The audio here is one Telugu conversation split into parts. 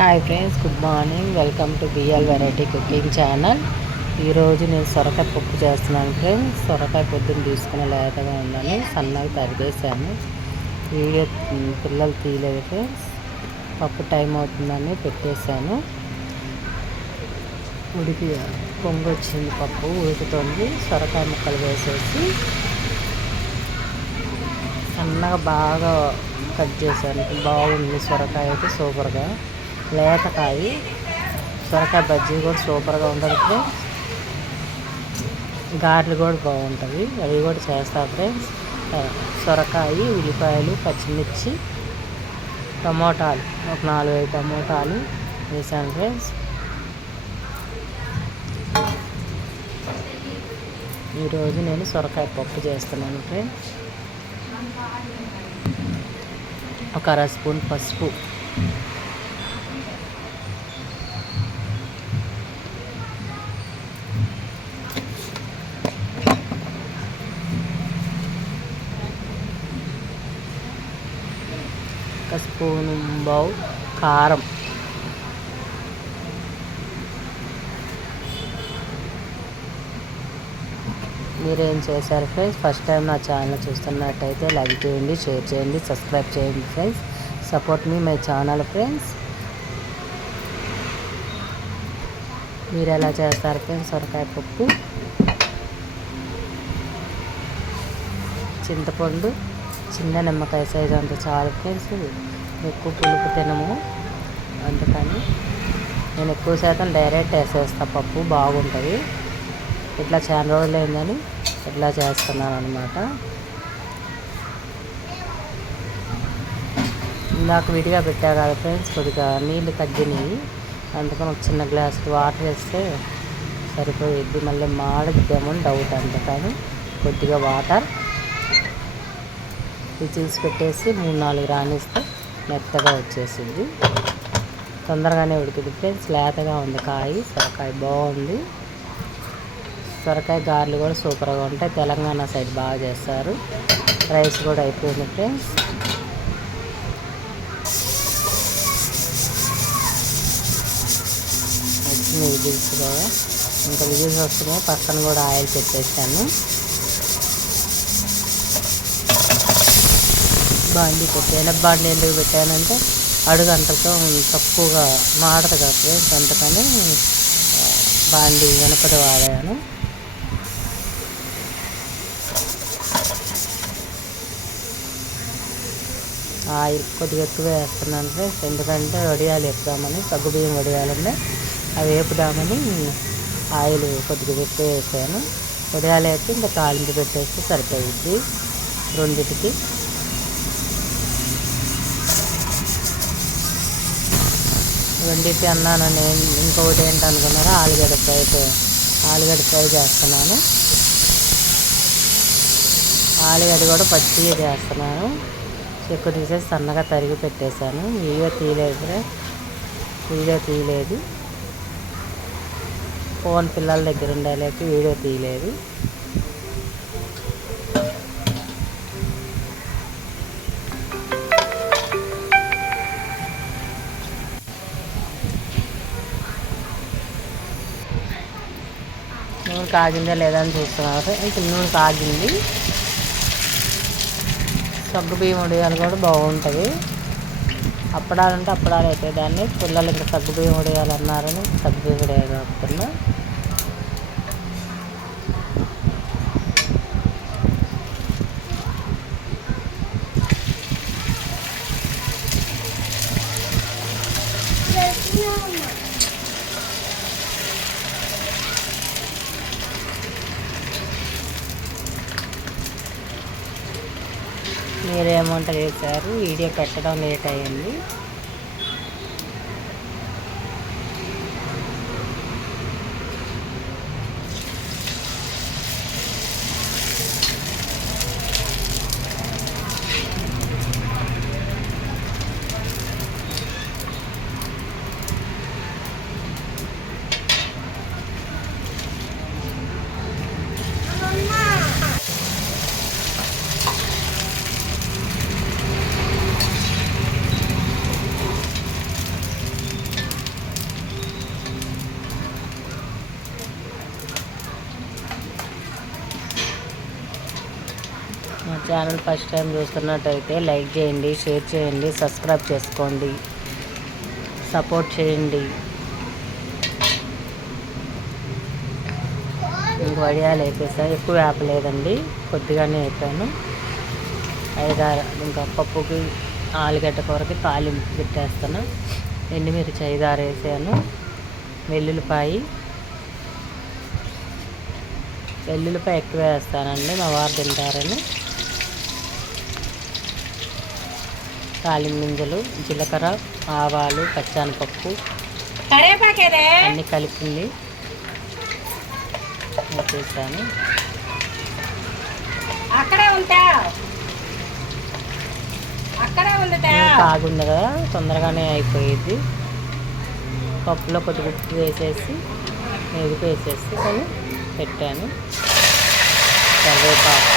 Hi friends, good morning. Welcome to BL variety cooking channel. ఈరోజు నేను సొరకాయ పప్పు చేస్తున్నాను ఫ్రెండ్స్. సొరకాయ పొద్దున్న తీసుకుని లేతగా ఉందని సన్నగా తరిగేసాను. వీడియో పిల్లలు తీయలేదు ఫ్రెండ్స్. పప్పు టైం అవుతుందని పెట్టేశాను. ఉడికి పొంగొచ్చింది, పప్పు ఉడుకుతుంది. సొరకాయ ముక్కలు వేసేసి సన్నగా బాగా కట్ చేశాను. బాగుంది సొరకాయ అయితే సూపర్గా. లేతకాయ సొరకాయ బజ్జీ కూడా సూపర్గా ఉంటుంది ఫ్రెండ్స్. గారెలు కూడా బాగుంటుంది, అవి కూడా చేస్తా ఫ్రెండ్స్. సొరకాయ, ఉల్లిపాయలు, పచ్చిమిర్చి, టమోటాలు ఒక 4-5 టమోటాలు వేసాను ఫ్రెండ్స్. ఈరోజు నేను సొరకాయ పప్పు చేస్తున్నాను ఫ్రెండ్స్. ఒక 1/2 స్పూన్ పసుపు, ఒక స్పూను కారం, మీరేం చేశారు ఫ్రెండ్స్? ఫస్ట్ టైం నా ఛానల్ చూస్తున్నట్టయితే లైక్ చేయండి, షేర్ చేయండి, సబ్స్క్రైబ్ చేయండి friends. Support me my channel friends. మీరు ఎలా చేస్తారు ఫ్రెండ్స్ సొరకాయ పప్పు? చింతపండు చిన్న నిమ్మకాయ సైజు అంత చాలు ఫ్రెండ్స్. ఎక్కువ పులుపు తినము, అందుకని నేను ఎక్కువ శాతం డైరెక్ట్ వేసేస్తా. పప్పు బాగుంటుంది. ఇట్లా చాలా రోజులు అయిందని ఇట్లా చేస్తున్నాను అనమాట. ఇందాక విడిగా పెట్టా కదా ఫ్రెండ్స్, కొద్దిగా నీళ్ళు తగ్గినాయి. అందుకని ఒక చిన్న గ్లాస్ వాటర్ వేస్తే సరిపోయిద్ది. మళ్ళీ మాడిద్దేమో డౌట్, అందుకని కొద్దిగా వాటర్ విజిల్స్ పెట్టేసి 3-4 రానిస్తే మెత్తగా వచ్చేసింది. తొందరగానే ఉడికింది ఫ్రెండ్స్. లేతగా ఉంది కాయ, సొరకాయ బాగుంది. సొరకాయ గారెలు కూడా సూపర్గా ఉంటాయి. తెలంగాణ సైడ్ బాగా చేస్తారు. రైస్ కూడా అయిపోయింది ఫ్రెండ్స్. వచ్చింది విజిల్స్ కూడా. ఇంకా విజిల్స్ వస్తున్నాయి. పక్కన కూడా ఆయిల్ పెట్టేసాను. బాండీ పెట్టాను. బాండీ ఎందుకు పెట్టానంటే అడుగు అంటతో తక్కువగా మాడదు కదా ఫ్రెండ్స్, అందుకని బాండీ వెనకది వాడాను. ఆయిల్ కొద్దిగా ఎక్కువ వేస్తున్నాను ఫ్రెండ్స్, ఎందుకంటే వడియాలు వేపుదామని, సగ్గుబియ్యం వడియాలంటే అవి వేపుదామని ఆయిల్ కొద్దిగా ఎక్కువ వేసాను. వడియాలు వేసి ఇంకా తాలింపు పెట్టేస్తే సరిపోయిద్ది రెండింటికి. రెండింటి అన్నాను నేను. ఇంకొకటి ఏంటి అనుకున్నారా, ఆలుగడ్డ ఫ్రై చేస్తున్నాను. ఆలుగడ్డ కూడా పచ్చిగా చేస్తున్నాను. ఎక్కువ తీసేసి సన్నగా తరిగి పెట్టేశాను. వీడియో తీయలేదు. ఫోన్ పిల్లల దగ్గర ఉండలేక వీడియో తీయలేదు. నూనె కాగిందా లేదా అని చూస్తున్నారు. ఇంకా నూనె కాగింది. సగ్గుబియ్యం వడియాలు కూడా బాగుంటుంది. అప్పడాలంటే అప్పడాలు అయితే దాన్ని పిల్లలు ఇంకా సగ్గుబియ్యం వడియాలు అన్నారని సగ్గుబియ్యం వడియాలు కాకుండా. మీరేమంట చేశారు? వీడియో పెట్టడం లేట్ అయ్యింది. ఛానల్ ఫస్ట్ టైం చూస్తున్నట్టయితే లైక్ చేయండి, షేర్ చేయండి, సబ్స్క్రైబ్ చేసుకోండి, సపోర్ట్ చేయండి. ఇంక వడియాలు వేపేసా, ఎక్కువ వేపలేదండి, కొద్దిగానే వేపాను. 5-6 ఇంకా పప్పుకి ఆలుగడ్డ కూరకి తాలింపు పెట్టేస్తాను. ఎండుమిర్చి 5-6 వేసాను. వెల్లుల్లిపాయ ఎక్కువ వేస్తానండి, మా వారు తింటారని. తాలింపు గింజలు, జీలకర్ర, ఆవాలు, పచ్చెనపప్పు అన్నీ కలిపింది వేసేసాను. కాగుంది కదా, తొందరగానే అయిపోయింది. పప్పులో కొద్దిగా ఉప్పు వేసేసి మెదుపు వేసేసి కానీ పెట్టాను. కరివేపాకు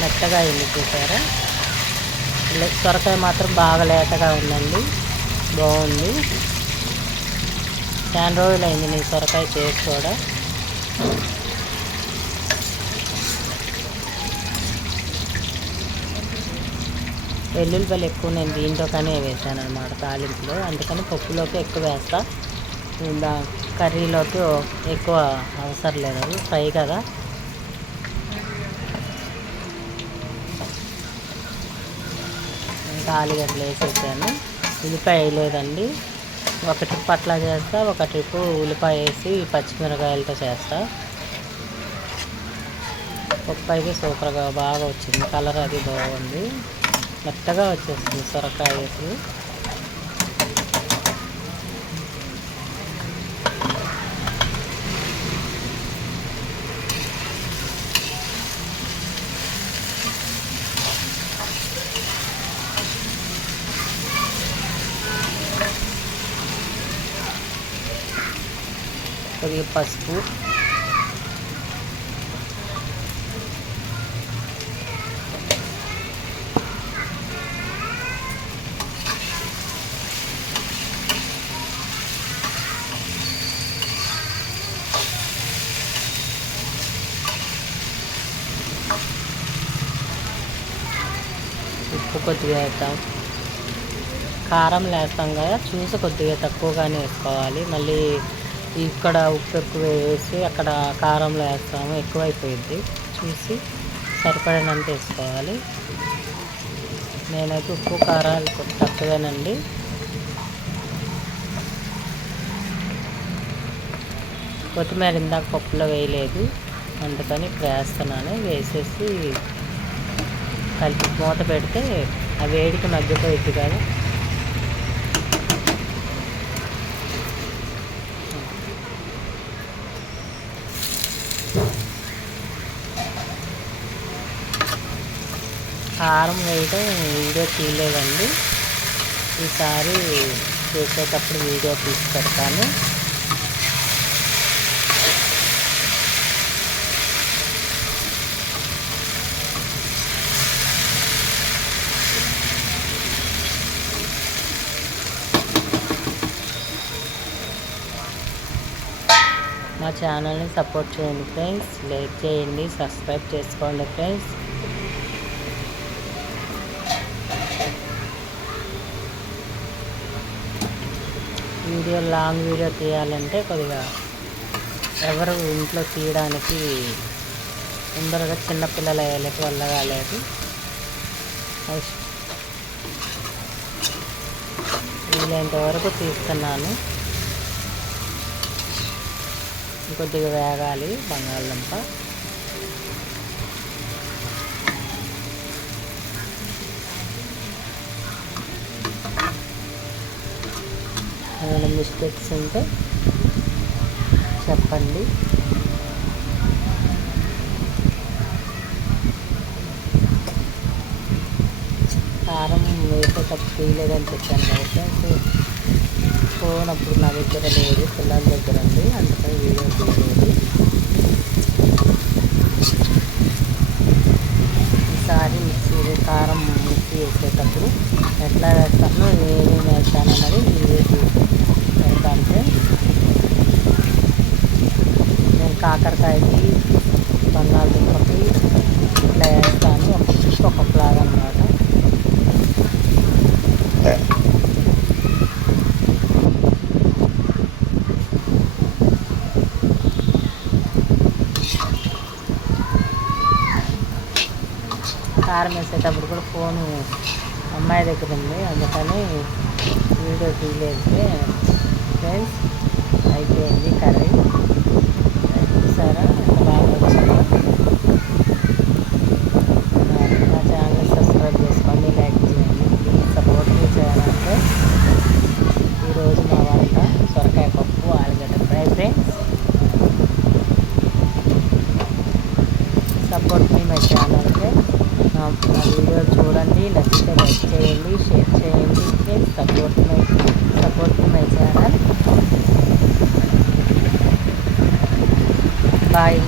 మెత్తగా అయింది, చూసారా. సొరకాయ మాత్రం బాగా లేతగా ఉందండి, బాగుంది. చాలా రోజులు అయింది నేను సొరకాయ చేసి కూడా. వెల్లుల్లిపాయలు ఎక్కువ నేను దీంట్లోనే వేసాను అనమాట తాలింపులో, అందుకని పప్పులోకి ఎక్కువ వేస్తా. కర్రీలోకి ఎక్కువ అవసరం లేదు, అది ఫ్రై కదా. ఇంకా ఆలుగడ్డలు వేసేసాను. ఉల్లిపాయ వేయలేదండి, ఒక ట్రిప్ అట్లా చేస్తా, ఒక ట్రిప్ ఉల్లిపాయ వేసి పచ్చిమిరకాయలతో చేస్తా. పప్పు అయితే సూపర్గా బాగా వచ్చింది, కలర్ అది బాగుంది, మెత్తగా వచ్చేస్తుంది సొరకాయ వేసి. కొద్దిగా పసుపు, ఉప్పు కొద్దిగా వేద్దాం. కారం వేస్తాం కదా, చూసి కొద్దిగా తక్కువగానే వేసుకోవాలి. మళ్ళీ ఇక్కడ ఉప్పు ఎక్కువ వేసి అక్కడ కారంలో వేస్తాము, ఎక్కువైపోయింది. చూసి సరిపడినంత వేసుకోవాలి. నేనైతే ఉప్పు కారాలు కొంచెం తక్కువేనండి. కొత్తిమీర ఇందాక పప్పులో వేయలేదు, అందుకని ఇప్పుడు వేస్తున్నాను. వేసేసి కలిపి మూత పెడితే ఆ వేడికి మగ్గిపోయిద్ది కదా. కారం వేయడం వీడియో తీయలేదండి, ఈసారి చేసేటప్పుడు వీడియో తీసి పెడతాను. మా ఛానల్ని సపోర్ట్ చేయండి ఫ్రెండ్స్, లైక్ చేయండి, సబ్స్క్రైబ్ చేసుకోండి ఫ్రెండ్స్. లాంగ్ వీడియో తీయాలంటే కొద్దిగా ఎవరు ఇంట్లో తీయడానికి తొందరగా చిన్నపిల్లలు అయ్యేలకు వల్ల కాలేదు. వీలైనంత వరకు తీస్తున్నాను. కొద్దిగా వేగాలి బంగాళదుంప. ఏమైనా మిస్టేక్స్ ఉంటే చెప్పండి. కారం వేసేటప్పుడు తీయలేదని చెప్పాను కదా, ఫోన్ అప్పుడు నా దగ్గర లేదు, పిల్లల దగ్గర ఉంది, అందుకని వీడియో తీయలేదు. ఈసారి కారం మిక్సీ వేసేటప్పుడు ఎట్లా వేస్తాను, ఏమేమి వేస్తాను అన్నది వీడియో పెడతాను. నేను కాకరకాయకి కారం వేసేటప్పుడు కూడా ఫోను అమ్మాయి దగ్గర ఉంది, అందుకని వీడియో తీయలేదు ఫ్రెండ్స్. అయిపోయింది కర్రీ. చూసారా ఎంత బాగా వచ్చింది. నా ఛానల్ సబ్స్క్రైబ్ చేసుకోండి, లైక్ చేయండి, please support me channel friends. ఈరోజు మా వంట సొరకాయ పప్పు ఆలుగడ్డ fry friends. Support me my channel friends. నా వీడియో చూడండి, నచ్చితే లైక్ చేయండి, షేర్ చేయండి friends. Support me my channel. Bye.